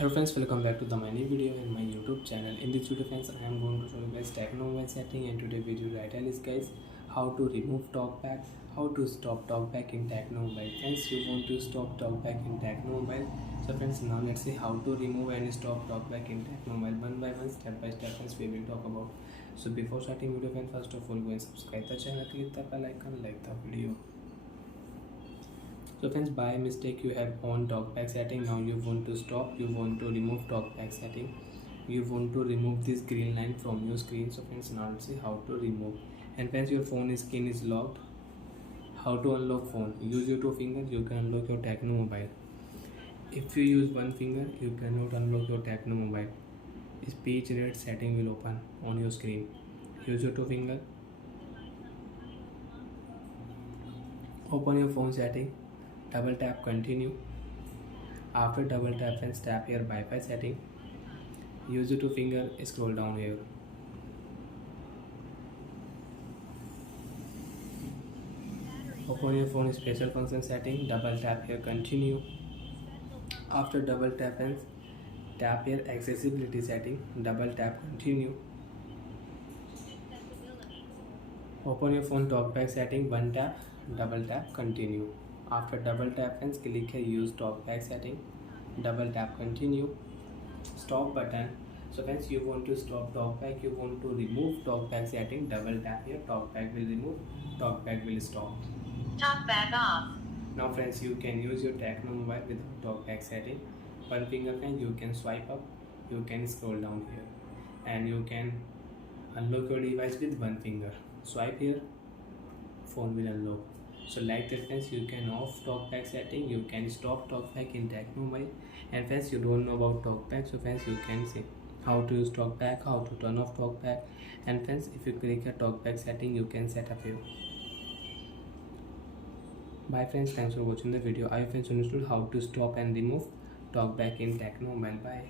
Hello friends, welcome back to the my new video in my YouTube channel. In this video friends, I am going to show you guys Tecno setting, and today video title is guys how to remove talkback, how to stop talkback in Tecno Mobile. Friends, you want to stop talkback in Tecno Mobile. So friends, now let's see how to remove and stop talkback in Tecno Mobile one by one, step by step. Friends, we will talk about. So before starting video, friends, first of all go and subscribe the channel, click the bell icon, like the video. So friends, by mistake you have on talkback setting. Now you want to stop, you want to remove talkback setting, you want to remove this green line from your screen. So friends, now let's see how to remove. And friends, your phone screen is locked. How to unlock phone? Use your two fingers, you can unlock your Tecno Mobile. If you use one finger, you cannot unlock your Tecno Mobile. Speech rate setting will open on your screen. Use your two finger, open your phone setting, double tap continue. After double tap, friends, tap here Wi-Fi setting. Use your two finger, scroll down here. Open your phone special function setting, double tap here continue. After double tap, friends, tap here accessibility setting, double tap continue. Open your phone talkback setting, one tap, double tap continue. After double tap, friends, click here use talkback setting, double tap continue. Stop button. So friends, you want to stop talkback, you want to remove talkback setting, double tap here, talkback will remove, talkback will stop. Talkback off. Now friends, you can use your Tecno Mobile without talkback setting. One finger, friend, you can swipe up, you can scroll down here, and you can unlock your device with one finger. Swipe here, phone will unlock. So like that friends, you can off talkback setting, you can stop talkback in Tecno Mobile. And friends, you don't know about talkback, so friends, you can see how to use talkback, how to turn off talkback. And friends, if you click a talkback setting, you can set up here. Bye friends, thanks for watching the video. I friends understood how to stop and remove talkback in Tecno Mobile. Bye.